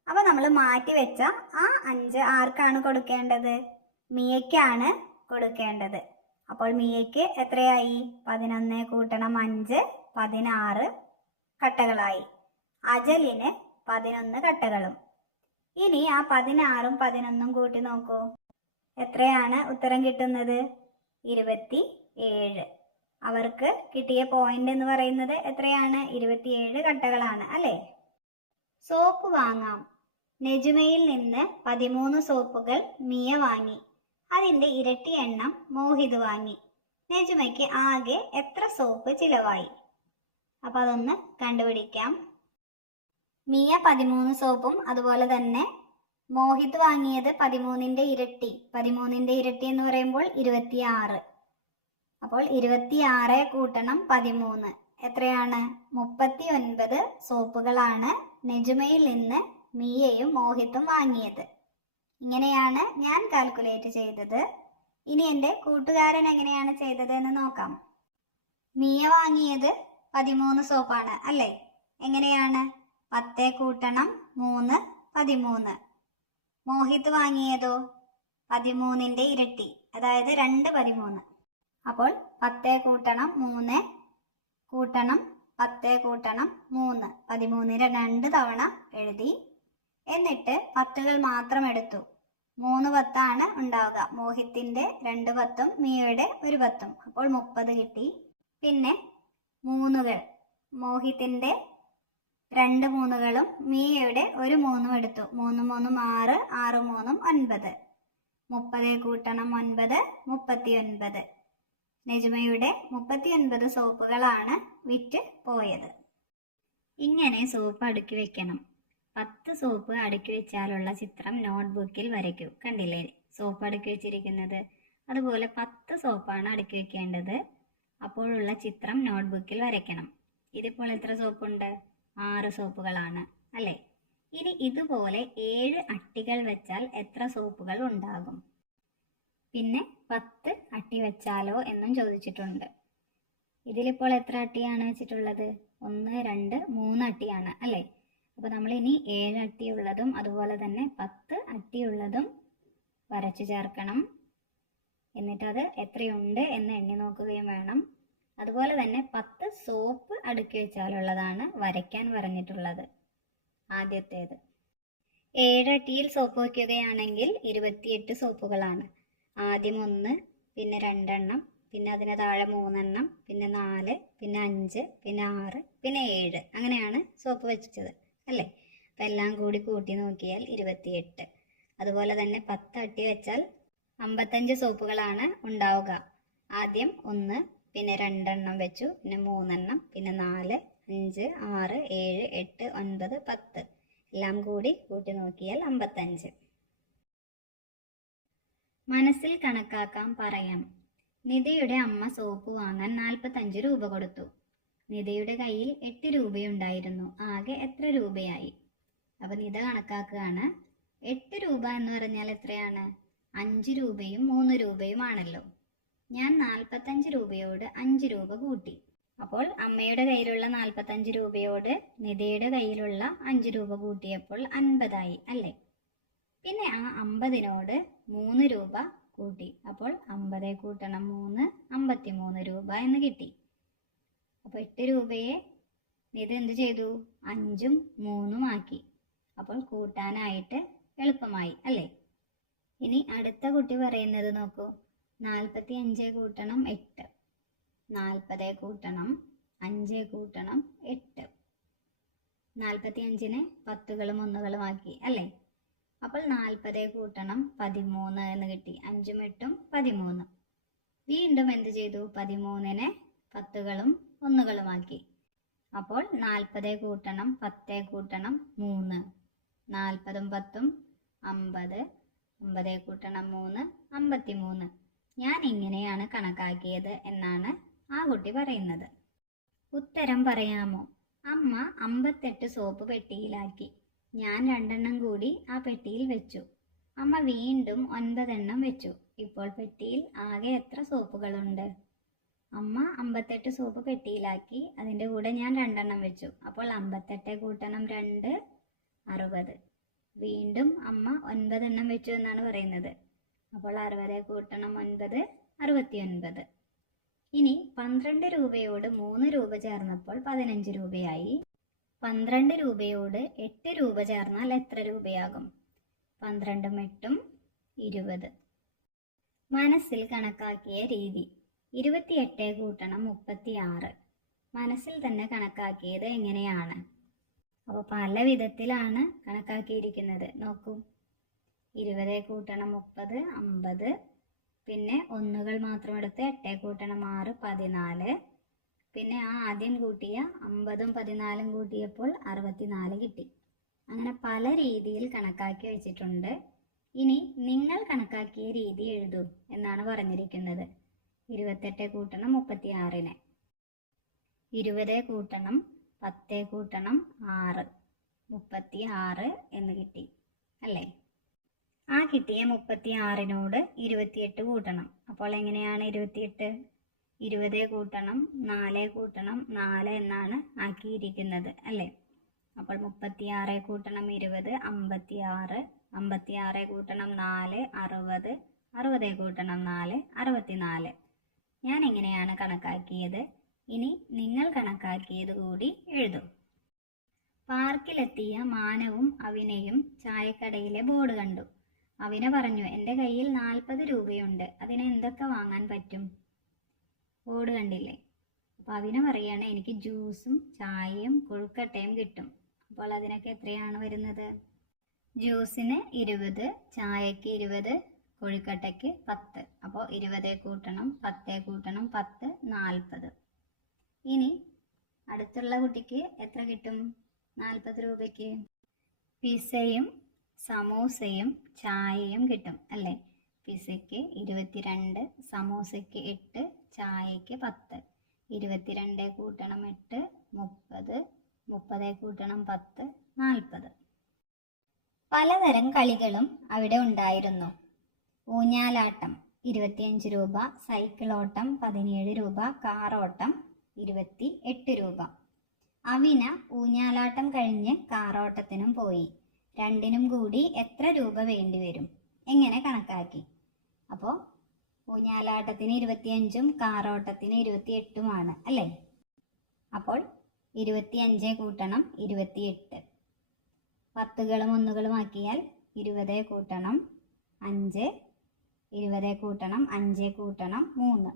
അപ്പോൾ നമ്മൾ മാറ്റി വെച്ച ആ 5 ആർക്കാണ് കൊടുക്കേണ്ടത്? മിയയ്ക്കാണ് കൊടുക്കേണ്ടത്. അപ്പോൾ മിയയ്ക്ക് എത്രയായി? 11 കൂട്ടണം 5, 16 കട്ടകളായി. അജലിന് 11 കട്ടകളും. ഇനി ആ 16ഉം 11ഉം കൂട്ടി നോക്കൂ. എത്രയാണ് ഉത്തരം കിട്ടുന്നത്? 27. അവർക്ക് കിട്ടിയ പോയിന്റ് എന്ന് പറയുന്നത് എത്രയാണ്? 27 കട്ടകളാണ് അല്ലേ? സോപ്പ് വാങ്ങാം. നെജുമയിൽ നിന്ന് 13 സോപ്പുകൾ മിയ വാങ്ങി. അതിന്റെ ഇരട്ടി എണ്ണം മോഹിത് വാങ്ങി. നെജുമയ്ക്ക് ആകെ എത്ര സോപ്പ് ചിലവായി? അപ്പൊ അതൊന്ന് കണ്ടുപിടിക്കാം. മിയ 13 സോപ്പും അതുപോലെ തന്നെ മോഹിത് വാങ്ങിയത് 13-ന്റെ ഇരട്ടി. 13-ന്റെ ഇരട്ടി എന്ന് പറയുമ്പോൾ 26. അപ്പോൾ 26 കൂട്ടണം 13 എത്രയാണ്? 39 സോപ്പുകളാണ് നെജുമയിൽ നിന്ന് മിയയും മോഹിത്തും വാങ്ങിയത്. ഇങ്ങനെയാണ് ഞാൻ കാൽക്കുലേറ്റ് ചെയ്തത്. ഇനി എൻ്റെ കൂട്ടുകാരൻ എങ്ങനെയാണ് ചെയ്തത് എന്ന് നോക്കാം. മിയ വാങ്ങിയത് 13 സോപ്പാണ് അല്ലേ? എങ്ങനെയാണ്? 10 കൂട്ടണം 3, 13. മോഹിത് വാങ്ങിയതോ 13-ന്റെ ഇരട്ടി, അതായത് 2 13. അപ്പോൾ 10 കൂട്ടണം 3 കൂട്ടണം 10 കൂട്ടണം 3, 13 2 തവണ എഴുതി. എന്നിട്ട് 10കൾ മാത്രം എടുത്തു. 3 10 ഉണ്ടാവുക. മോഹിത്തിന്റെ 2 10ഉം മിയയുടെ 1 10ഉം. അപ്പോൾ 30 കിട്ടി. പിന്നെ 3കൾ, മോഹിത്തിന്റെ 2 3കളും മിയയുടെ 1 3ഉം എടുത്തു. 3 3 6, 6 3 9. 30 കൂട്ടണം 9, 39. നെജ്മയുടെ 39 സോപ്പുകളാണ് വിറ്റ് പോയത്. ഇങ്ങനെ സോപ്പ് അടുക്കി വെക്കണം. 10 സോപ്പ് അടുക്കി വെച്ചാലുള്ള ചിത്രം നോട്ട്ബുക്കിൽ വരയ്ക്കൂ. കണ്ടില്ലേ സോപ്പ് അടുക്കി വെച്ചിരിക്കുന്നത്? അതുപോലെ 10 സോപ്പാണ് അടുക്കി വെക്കേണ്ടത്. അപ്പോഴുള്ള ചിത്രം നോട്ട്ബുക്കിൽ വരയ്ക്കണം. ഇതിപ്പോൾ എത്ര സോപ്പുണ്ട്? 6 സോപ്പുകളാണ് അല്ലേ? ഇനി ഇതുപോലെ 7 അട്ടികൾ വെച്ചാൽ എത്ര സോപ്പുകൾ ഉണ്ടാകും? പിന്നെ 10 അട്ടി വെച്ചാലോ എന്നും ചോദിച്ചിട്ടുണ്ട്. ഇതിലിപ്പോൾ എത്ര അട്ടിയാണ് വെച്ചിട്ടുള്ളത്? 1, 2, 3 അട്ടിയാണ് അല്ലേ? അപ്പോൾ നമ്മൾ ഇനി 7 അട്ടിയുള്ളതും അതുപോലെ തന്നെ 10 അട്ടിയുള്ളതും വരച്ചു ചേർക്കണം. എന്നിട്ടത് എത്രയുണ്ട് എന്ന് എണ്ണി നോക്കുകയും വേണം. അതുപോലെ തന്നെ 10 സോപ്പ് അടുക്കി വെച്ചാലുള്ളതാണ് വരയ്ക്കാൻ പറഞ്ഞിട്ടുള്ളത്. ആദ്യത്തേത് 7 അട്ടിയിൽ സോപ്പ് വയ്ക്കുകയാണെങ്കിൽ 28 സോപ്പുകളാണ്. ആദ്യം 1, പിന്നെ 2 എണ്ണം, പിന്നെ അതിന് താഴെ 3 എണ്ണം, പിന്നെ 4, പിന്നെ 5, പിന്നെ 6, പിന്നെ 7. അങ്ങനെയാണ് സോപ്പ് വെച്ചത് അല്ലേ? അപ്പം എല്ലാം കൂടി കൂട്ടി നോക്കിയാൽ 28. അതുപോലെ തന്നെ 10 അട്ടി വെച്ചാൽ 55 സോപ്പുകളാണ് ഉണ്ടാവുക. ആദ്യം 1, പിന്നെ 2 എണ്ണം വെച്ചു, പിന്നെ 3 എണ്ണം, പിന്നെ 4, 5, 6, 7, 8, 9, 10. എല്ലാം കൂടി കൂട്ടി നോക്കിയാൽ 55. മനസ്സിൽ കണക്കാക്കാം പറയാം. നിധിയുടെ അമ്മ സോപ്പ് വാങ്ങാൻ 45 രൂപ കൊടുത്തു. നിധിയുടെ കയ്യിൽ 8 രൂപയുണ്ടായിരുന്നു. ആകെ എത്ര രൂപയായി? അപ്പം നിധ കണക്കാക്കുകയാണ്. 8 രൂപ എന്ന് പറഞ്ഞാൽ എത്രയാണ്? 5 രൂപയും 3 രൂപയുമാണല്ലോ. ഞാൻ 45 രൂപയോട് 5 രൂപ കൂട്ടി. അപ്പോൾ അമ്മയുടെ കയ്യിലുള്ള 45 രൂപയോട് നിധിയുടെ കയ്യിലുള്ള 5 രൂപ കൂട്ടിയപ്പോൾ 50 അല്ലേ? പിന്നെ ആ 50നോട് 3 രൂപ കൂട്ടി. അപ്പോൾ 50 കൂട്ടണം 3, 53 രൂപ എന്ന് കിട്ടി. അപ്പോൾ 8 രൂപയെ നിധ എന്ത് ചെയ്തു? 5ഉം 3ഉം ആക്കി. അപ്പോൾ കൂട്ടാനായിട്ട് എളുപ്പമായി അല്ലേ? ഇനി അടുത്ത കുട്ടി പറയുന്നത് നോക്കൂ. 45 കൂട്ടണം 8, 40 കൂട്ടണം 5 കൂട്ടണം 8. 45നെ 10കളും 1കളും ആക്കി അല്ലേ? അപ്പോൾ 40 കൂട്ടണം 13 എന്ന് കിട്ടി. 5ഉം 8ഉം 13. വീണ്ടും എന്ത് ചെയ്തു? 13നെ 10കളും 1കളും ആക്കി. അപ്പോൾ 40 കൂട്ടണം 10 കൂട്ടണം 3. 40ഉം 10ഉം 50. 50 കൂട്ടണം 3, 53. ഞാൻ ഇങ്ങനെയാണ് കണക്കാക്കിയത് എന്നാണ് ആ കുട്ടി പറയുന്നത്. ഉത്തരം പറയാമോ? അമ്മ 58 സോപ്പ് പെട്ടിയിലാക്കി. ഞാൻ 2 എണ്ണം കൂടി ആ പെട്ടിയിൽ വെച്ചു. അമ്മ വീണ്ടും 9 എണ്ണം വെച്ചു. ഇപ്പോൾ പെട്ടിയിൽ ആകെ എത്ര സോപ്പുകളുണ്ട്? അമ്മ 58 സോപ്പ് പെട്ടിയിലാക്കി. അതിൻ്റെ കൂടെ ഞാൻ 2 എണ്ണം വെച്ചു. അപ്പോൾ 58 കൂട്ടണം 2, 60. വീണ്ടും അമ്മ 9 എണ്ണം വെച്ചു എന്നാണ് പറയുന്നത്. അപ്പോൾ 60 കൂട്ടണം 9, 69. ഇനി 12 രൂപയോട് 3 രൂപ ചേർന്നപ്പോൾ 15 രൂപയായി. 12 രൂപയോട് 8 രൂപ ചേർന്നാൽ എത്ര രൂപയാകും? 12ഉം 8ഉം 20. മനസ്സിൽ കണക്കാക്കിയ രീതി. 28 കൂട്ടണം 36. മനസ്സിൽ തന്നെ കണക്കാക്കിയത് എങ്ങനെയാണ്? അപ്പോൾ പല വിധത്തിലാണ് കണക്കാക്കിയിരിക്കുന്നത്. നോക്കൂ. 20 കൂട്ടണം 30, 50. പിന്നെ 1കൾ മാത്രം എടുത്ത് 8 കൂട്ടണം 6, 14. പിന്നെ ആ ആദ്യം കൂട്ടിയ 50ഉം 14ഉം കൂട്ടിയപ്പോൾ 64 കിട്ടി. അങ്ങനെ പല രീതിയിൽ കണക്കാക്കി വെച്ചിട്ടുണ്ട്. ഇനി നിങ്ങൾ കണക്കാക്കിയ രീതി എഴുതൂ എന്നാണ് പറഞ്ഞിരിക്കുന്നത്. 28 കൂട്ടണം 36നെ, 20 കൂട്ടണം 10 കൂട്ടണം 6, 36 എന്ന് കിട്ടി അല്ലേ? ആ കിട്ടിയ 36നോട് 28 കൂട്ടണം. അപ്പോൾ എങ്ങനെയാണ് 28? 20 കൂട്ടണം 4 കൂട്ടണം 4 എന്നാണ് ആക്കിയിരിക്കുന്നത് അല്ലേ? അപ്പോൾ 36 കൂട്ടണം 20, 56. 56 കൂട്ടണം 4, 60. 60 കൂട്ടണം 4, 64. ഞാൻ എങ്ങനെയാണ് കണക്കാക്കിയത്? ഇനി നിങ്ങൾ കണക്കാക്കിയത് കൂടി എഴുതൂ. പാർക്കിലെത്തിയ മാനവും അവിനയും ചായക്കടയിലെ ബോർഡ് കണ്ടു. അവിന പറഞ്ഞു, എൻ്റെ കയ്യിൽ 40 രൂപയുണ്ട്, അതിന് എന്തൊക്കെ വാങ്ങാൻ പറ്റും? ബോർഡ് കണ്ടില്ലേ? അപ്പോൾ അവിന പറയാണ്, എനിക്ക് ജ്യൂസും ചായയും കൊഴുക്കട്ടയും കിട്ടും. അപ്പോൾ അതിനൊക്കെ എത്രയാണ് വരുന്നത്? ജ്യൂസിന് 20, ചായക്ക് 20, കൊഴുക്കട്ടയ്ക്ക് 10. അപ്പോൾ 20 കൂട്ടണം 10 കൂട്ടണം 10 40. ഇനി അടുത്തുള്ള കുട്ടിക്ക് എത്ര കിട്ടും? 40 രൂപയ്ക്ക് പിസയും സമൂസയും ചായയും കിട്ടും അല്ലേ? പിസയ്ക്ക് 22, സമൂസയ്ക്ക് 8, ചായയ്ക്ക് 10. 22 കൂട്ടണം 8 30, 30 കൂട്ടണം 10 40. പലതരം കളികളും അവിടെ ഉണ്ടായിരുന്നു. ഊഞ്ഞാലാട്ടം 25 രൂപ, സൈക്കിൾ ഓട്ടം 17 രൂപ, കാറോട്ടം 28 രൂപ. അവിന ഊഞ്ഞാലാട്ടം കഴിഞ്ഞ് കാറോട്ടത്തിനും പോയി. രണ്ടിനും കൂടി എത്ര രൂപ വേണ്ടി വരും? എങ്ങനെ കണക്കാക്കി? അപ്പോൾ ഊഞ്ഞാലാട്ടത്തിന് 25ഉം കാറോട്ടത്തിന് 28ഉമാണ് അല്ലേ? അപ്പോൾ 25 കൂട്ടണം 28. 10കളും 1കളും ആക്കിയാൽ 20 കൂട്ടണം 5, 20 കൂട്ടണം 5 കൂട്ടണം 3.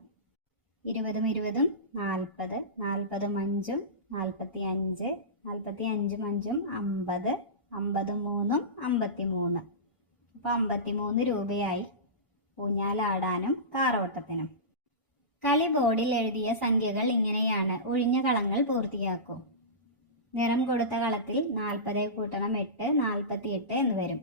20ഉം 20ഉം 40, 40ഉം 5ഉം 45, 45ഉം 5ഉം 50, 50ഉം 3ഉം 53. അപ്പോൾ 53 രൂപയായി ഊഞ്ഞാലാടാനും കാറോട്ടത്തിനും. കളി ബോർഡിൽ എഴുതിയ സംഖ്യകൾ ഇങ്ങനെയാണ്. ഒഴിഞ്ഞ കളങ്ങൾ പൂർത്തിയാക്കൂ. നിറം കൊടുത്ത കളത്തിൽ 40 കൂട്ടണം 8 48 എന്ന് വരും.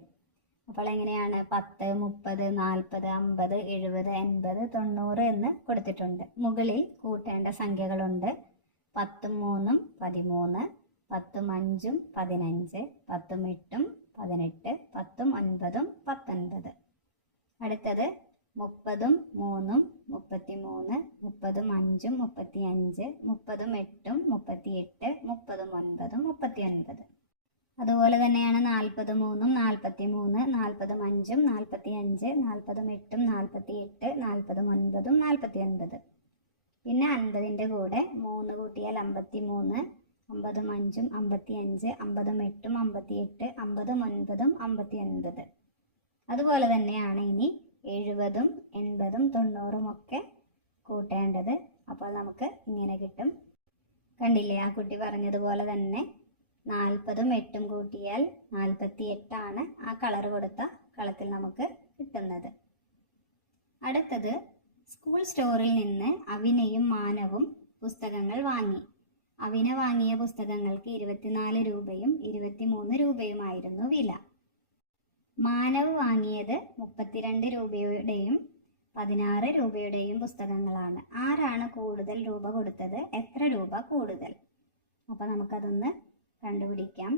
അപ്പോൾ എങ്ങനെയാണ്? 10, 30, 40, 50, 70, 80, 90 എന്ന് കൊടുത്തിട്ടുണ്ട്. മുകളിൽ കൂട്ടേണ്ട സംഖ്യകളുണ്ട്. 10ഉം 3ഉം 13, 10ഉം 5ഉം 15, 10ഉം 8ഉം 18, 10ഉം 9ഉം 19. അടുത്തത് 30ഉം 3ഉം 33, 30ഉം 5ഉം 35, 30ഉം 8ഉം 38, 30ഉം 9ഉം 39. അതുപോലെ തന്നെയാണ് 40ഉം 3ഉം 43, 40ഉം 5ഉം 45, 40ഉം 8ഉം 48, 40ഉം 9ഉം 49. പിന്നെ 50ൻ്റെ കൂടെ 3 കൂട്ടിയാൽ 53, 50ഉം 5ഉം 55, 50ഉം 8ഉം 58, 50ഉം 9ഉം 59. അതുപോലെ തന്നെയാണ് ഇനി 70ഉം 80ഉം 90ഉം ഒക്കെ കൂട്ടേണ്ടത്. അപ്പോൾ നമുക്ക് ഇങ്ങനെ കിട്ടും. കണ്ടില്ലേ? ആ കുട്ടി പറഞ്ഞതുപോലെ തന്നെ 40ഉം 8ഉം കൂട്ടിയാൽ 48ആണ് ആ കളർ കൊടുത്ത കളത്തിൽ നമുക്ക് കിട്ടുന്നത്. അടുത്തത് സ്കൂൾ സ്റ്റോറിൽ നിന്ന് അവിനയും മാനവും പുസ്തകങ്ങൾ വാങ്ങി. അവിന വാങ്ങിയ പുസ്തകങ്ങൾക്ക് 24 രൂപയും 23 രൂപയുമായിരുന്നു വില. മാനവ് വാങ്ങിയത് 32 രൂപയുടെയും 16 രൂപയുടെയും പുസ്തകങ്ങളാണ്. ആരാണ് കൂടുതൽ രൂപ കൊടുത്തത്? എത്ര രൂപ കൂടുതൽ? അപ്പോൾ നമുക്കതൊന്ന് കണ്ടുപിടിക്കാം.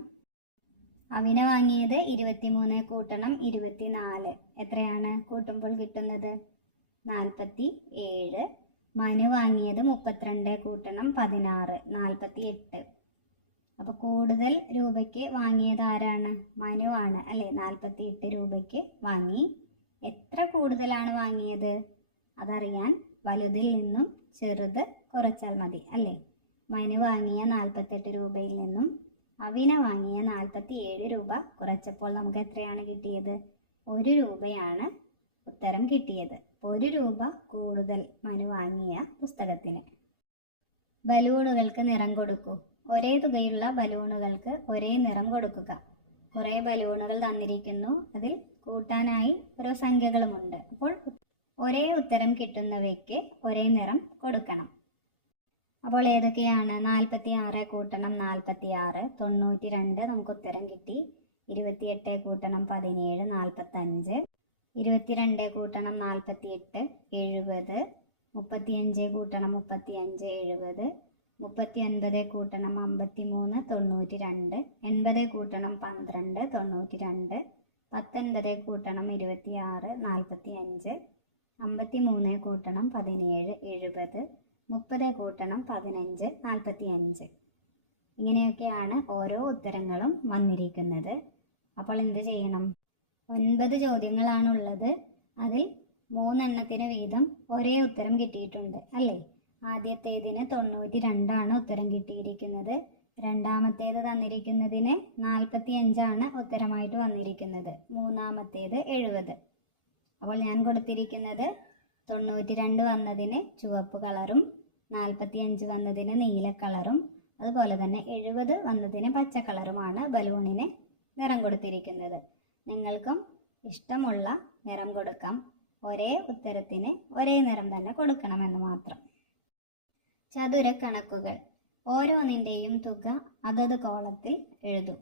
അവിന വാങ്ങിയത് 23 കൂട്ടണം 24 എത്രയാണ് കൂട്ടുമ്പോൾ കിട്ടുന്നത്? 47. മനു വാങ്ങിയത് 32 കൂട്ടണം 16 48. അപ്പോൾ കൂടുതൽ രൂപയ്ക്ക് വാങ്ങിയത് ആരാണ്? മനു ആണ് അല്ലേ? 48 രൂപയ്ക്ക് വാങ്ങി. എത്ര കൂടുതലാണ് വാങ്ങിയത്? അതറിയാൻ വലുതിൽ നിന്നും ചെറുത് കുറച്ചാൽ മതി അല്ലേ? മനു വാങ്ങിയ 48 രൂപയിൽ നിന്നും അവിന വാങ്ങിയ 47 രൂപ കുറച്ചപ്പോൾ നമുക്ക് എത്രയാണ് കിട്ടിയത്? 1 രൂപയാണ് ഉത്തരം കിട്ടിയത്. 1 രൂപ കൂടുതൽ മനു വാങ്ങിയ പുസ്തകത്തിന്. ബലൂണുകൾക്ക് നിറം കൊടുക്കൂ. ഒരേ തുകയുള്ള ബലൂണുകൾക്ക് ഒരേ നിറം കൊടുക്കുക. കുറേ ബലൂണുകൾ തന്നിരിക്കുന്നു. അതിൽ കൂട്ടാനായി ഓരോ സംഖ്യകളുമുണ്ട്. അപ്പോൾ ഒരേ ഉത്തരം കിട്ടുന്നവയ്ക്ക് ഒരേ നിറം കൊടുക്കണം. അപ്പോൾ ഏതൊക്കെയാണ്? 46 കൂട്ടണം 46 92 നമുക്ക് ഉത്തരം കിട്ടി. 28 കൂട്ടണം 17 45, 22 കൂട്ടണം 48 70, 35 കൂട്ടണം 35 70, 39 കൂട്ടണം 53 92, 80 കൂട്ടണം 12 92, 19 കൂട്ടണം 26 45, 53 കൂട്ടണം 17 70, 30 കൂട്ടണം 15 45. ഇങ്ങനെയൊക്കെയാണ് ഓരോ ഉത്തരങ്ങളും വന്നിരിക്കുന്നത്. അപ്പോൾ എന്ത് ചെയ്യണം? 9 ചോദ്യങ്ങളാണുള്ളത്. അതിൽ 3 എണ്ണത്തിന് വീതം ഒരേ ഉത്തരം കിട്ടിയിട്ടുണ്ട് അല്ലേ? ആദ്യത്തേതിന് 92 ഉത്തരം കിട്ടിയിരിക്കുന്നത്. രണ്ടാമത്തേത് തന്നിരിക്കുന്നതിന് 45 ഉത്തരമായിട്ട് വന്നിരിക്കുന്നത്. മൂന്നാമത്തേത് 70. അപ്പോൾ ഞാൻ കൊടുത്തിരിക്കുന്നത് 92 വന്നതിന് ചുവപ്പ് കളറും 45 വന്നതിന് നീല കളറും അതുപോലെ തന്നെ 70 വന്നതിന് പച്ച കളറുമാണ് ബലൂണിന് നിറം കൊടുത്തിരിക്കുന്നത്. നിങ്ങൾക്കും ഇഷ്ടമുള്ള നിറം കൊടുക്കാം. ഒരേ ഉത്തരത്തിന് ഒരേ നിറം തന്നെ കൊടുക്കണമെന്ന് മാത്രം. ചതുരക്കണക്കുകൾ. ഓരോന്നിൻ്റെയും തുക അതത് കോളത്തിൽ എഴുതൂ.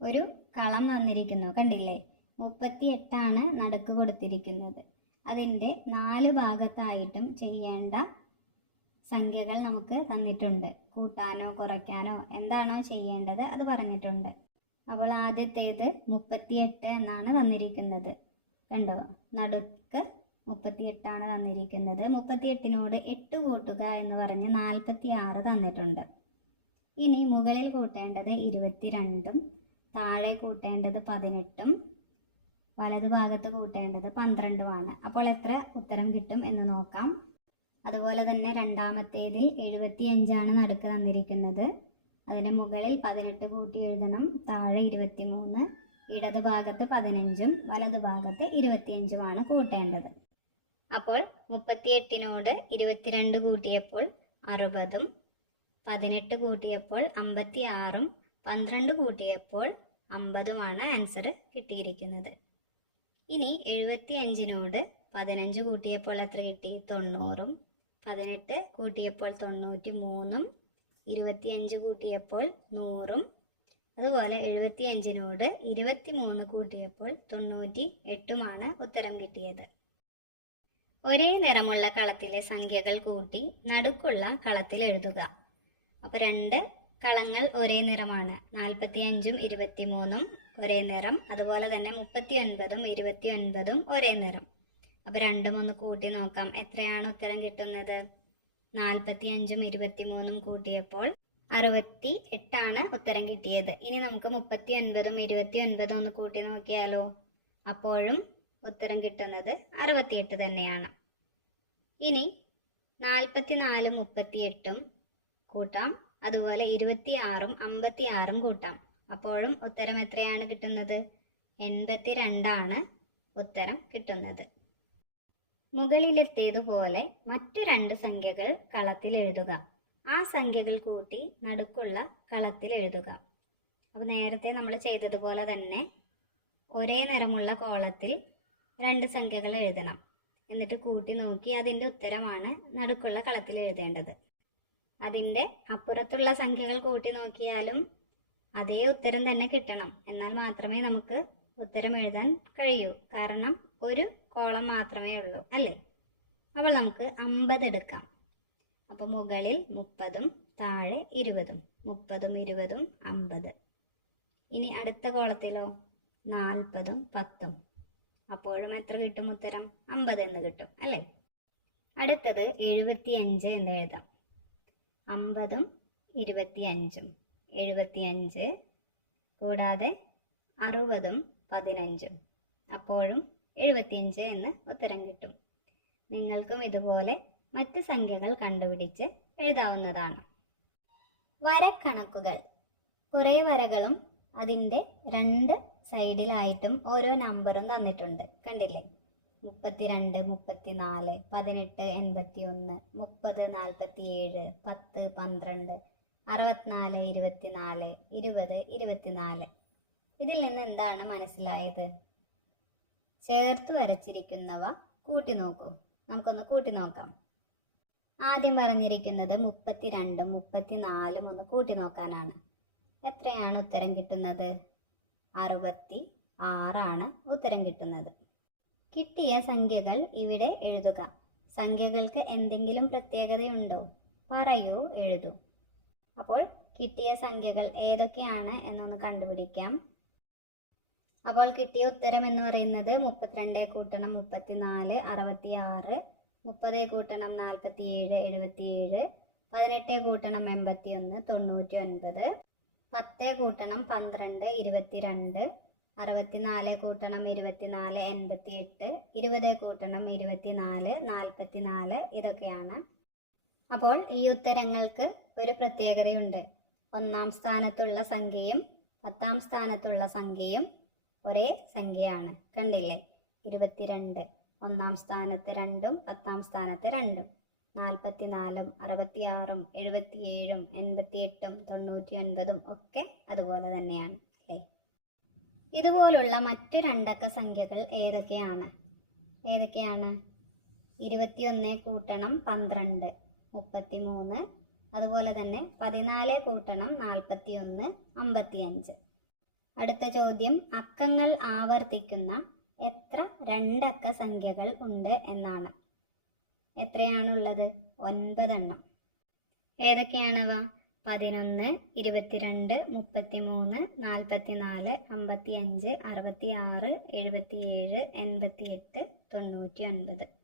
ഒരു കളം തന്നിരിക്കുന്നു, കണ്ടില്ലേ? 38 നടുക്ക് കൊടുത്തിരിക്കുന്നത്. അതിൻ്റെ 4 ഭാഗത്തായിട്ടും ചെയ്യേണ്ട സംഖ്യകൾ നമുക്ക് തന്നിട്ടുണ്ട്. കൂട്ടാനോ കുറയ്ക്കാനോ എന്താണോ ചെയ്യേണ്ടത് അത് പറഞ്ഞിട്ടുണ്ട്. അപ്പോൾ ആദ്യത്തേത് 38 എന്നാണ് തന്നിരിക്കുന്നത്. കണ്ടോ? നടുക്ക് 38 തന്നിരിക്കുന്നത്. 38നോട് 8 കൂട്ടുക എന്ന് പറഞ്ഞ് 46 തന്നിട്ടുണ്ട്. ഇനി മുകളിൽ കൂട്ടേണ്ടത് 22, താഴെ കൂട്ടേണ്ടത് 18, വലതുഭാഗത്ത് കൂട്ടേണ്ടത് 12. അപ്പോൾ എത്ര ഉത്തരം കിട്ടും എന്ന് നോക്കാം. അതുപോലെ തന്നെ രണ്ടാമത്തേതിൽ 75 നടുക്ക് തന്നിരിക്കുന്നത്. അതിന് മുകളിൽ 18 കൂട്ടി എഴുതണം, താഴെ 23, ഇടതുഭാഗത്ത് 15, വലതുഭാഗത്ത് 25 കൂട്ടേണ്ടത്. അപ്പോൾ 38നോട് 22 കൂട്ടിയപ്പോൾ 60, 18 കൂട്ടിയപ്പോൾ 56, 12 കൂട്ടിയപ്പോൾ 50 ആൻസർ കിട്ടിയിരിക്കുന്നത്. ഇനി 75നോട് 15 കൂട്ടിയപ്പോൾ എത്ര കിട്ടി? 90, 18 കൂട്ടിയപ്പോൾ 93, 25 കൂട്ടിയപ്പോൾ 100, അതുപോലെ 75നോട് 23 കൂട്ടിയപ്പോൾ 98 ഉത്തരം കിട്ടിയത്. ഒരേ നിറമുള്ള കളത്തിലെ സംഖ്യകൾ കൂട്ടി നടുക്കുള്ള കളത്തിൽ എഴുതുക. അപ്പോൾ 2 കളങ്ങൾ ഒരേ നിറമാണ്. 45ഉം 23ഉം ഒരേ നിറം. അതുപോലെ തന്നെ 39ഉം 29ഉം ഒരേ നിറം. അപ്പോൾ രണ്ടും ഒന്ന് കൂട്ടി നോക്കാം. എത്രയാണ് ഉത്തരം കിട്ടുന്നത്? 45ഉം 23ഉം കൂട്ടിയപ്പോൾ 68 ഉത്തരം കിട്ടിയത്. ഇനി നമുക്ക് 39ഉം 29ഉം ഒന്ന് കൂട്ടി നോക്കിയാലോ? അപ്പോഴും ഉത്തരം കിട്ടുന്നത് 68 തന്നെയാണ്. ഇനി 44ഉം 38ഉം കൂട്ടാം. അതുപോലെ 26ഉം 56ഉം കൂട്ടാം. അപ്പോഴും ഉത്തരം എത്രയാണ് കിട്ടുന്നത്? 82 ഉത്തരം കിട്ടുന്നത്. മുകളിലെത്തേതുപോലെ മറ്റു 2 സംഖ്യകൾ കളത്തിൽ എഴുതുക. ആ സംഖ്യകൾ കൂട്ടി നടുക്കുള്ള കളത്തിൽ എഴുതുക. അപ്പോൾ നേരത്തെ നമ്മൾ ചെയ്തതുപോലെ തന്നെ ഒരേ നിറമുള്ള കോളത്തിൽ 2 സംഖ്യകൾ എഴുതണം. എന്നിട്ട് കൂട്ടി നോക്കി അതിൻ്റെ ഉത്തരമാണ് നടുക്കുള്ള കളത്തിൽ എഴുതേണ്ടത്. അതിൻ്റെ അപ്പുറത്തുള്ള സംഖ്യകൾ കൂട്ടി നോക്കിയാലും അതേ ഉത്തരം തന്നെ കിട്ടണം. എന്നാൽ മാത്രമേ നമുക്ക് ഉത്തരം എഴുതാൻ കഴിയൂ. കാരണം ഒരു കോളം മാത്രമേ ഉള്ളൂ, അല്ലേ? അപ്പോൾ നമുക്ക് 50 എടുക്കാം. അപ്പോൾ മുകളിൽ 30ഉം താഴെ 20ഉം, 30ഉം 20ഉം 50. ഇനി അടുത്ത കോളത്തിലോ 40ഉം 10ഉം. അപ്പോഴും എത്ര കിട്ടും ഉത്തരം? 50 എന്ന് കിട്ടും, അല്ലേ? അടുത്തത് 75 എന്ന് എഴുതാം. 50ഉം 25ഉം, 75 കൂടാതെ 60ഉം 15ഉം. അപ്പോഴും 75 എന്ന് ഉത്തരം കിട്ടും. നിങ്ങൾക്കും ഇതുപോലെ മറ്റ് സംഖ്യകൾ കണ്ടുപിടിച്ച് എഴുതാവുന്നതാണ്. വരക്കണക്കുകൾ. കുറേ വരകളും അതിൻ്റെ 2 സൈഡിലായിട്ടും ഓരോ നമ്പറും തന്നിട്ടുണ്ട്, കണ്ടില്ലേ? 32, 34, 18, 81, 30, 47, 10, 12, 64, 24, 20, 24. ഇതിൽ നിന്ന് എന്താണ് മനസ്സിലായത്? ചേർത്ത് വരച്ചിരിക്കുന്നവ കൂട്ടി നോക്കൂ. നമുക്കൊന്ന് കൂട്ടി നോക്കാം. ആദ്യം പറഞ്ഞിരിക്കുന്നത് 32ഉം 34ഉം ഒന്ന് കൂട്ടി നോക്കാനാണ്. എത്രയാണ് ഉത്തരം കിട്ടുന്നത്? 66 ഉത്തരം കിട്ടുന്നത്. കിട്ടിയ സംഖ്യകൾ ഇവിടെ എഴുതുക. സംഖ്യകൾക്ക് എന്തെങ്കിലും പ്രത്യേകതയുണ്ടോ? പറയൂ, എഴുതൂ. അപ്പോൾ കിട്ടിയ സംഖ്യകൾ ഏതൊക്കെയാണ് എന്നൊന്ന് കണ്ടുപിടിക്കാം. അപ്പോൾ കിട്ടിയ ഉത്തരം എന്ന് പറയുന്നത് 32 കൂട്ടണം 34 66, 30 കൂട്ടണം 47 77, 18 കൂട്ടണം 81 99, 10 കൂട്ടണം 12 22, 64 കൂട്ടണം 24 88, 20 കൂട്ടണം 24 44. ഇതൊക്കെയാണ്. അപ്പോൾ ഈ ഉത്തരങ്ങൾക്ക് ഒരു പ്രത്യേകതയുണ്ട്. 1ാം സ്ഥാനത്തുള്ള സംഖ്യയും 10ാം സ്ഥാനത്തുള്ള സംഖ്യയും ഒരേ സംഖ്യയാണ്. കണ്ടില്ലേ? 22 1ാം സ്ഥാനത്ത് 2ഉം 10ാം സ്ഥാനത്ത് 2ഉം, 44ഉം 66ഉം 77ഉം 88ഉം 99ഉം ഒക്കെ അതുപോലെ തന്നെയാണ്, അല്ലേ? ഇതുപോലുള്ള മറ്റു 2 അക്ക സംഖ്യകൾ ഏതൊക്കെയാണ്? ഏതൊക്കെയാണ്? 21 കൂട്ടണം 12 33. അതുപോലെ തന്നെ 14 കൂട്ടണം 41 55. അടുത്ത ചോദ്യം, അക്കങ്ങൾ ആവർത്തിക്കുന്ന എത്ര രണ്ടക്ക സംഖ്യകൾ ഉണ്ട് എന്നാണ്. എത്രയാണുള്ളത്? 9 എണ്ണം. ഏതൊക്കെയാണവ? 11 22 33 44 55 66 77 88 99.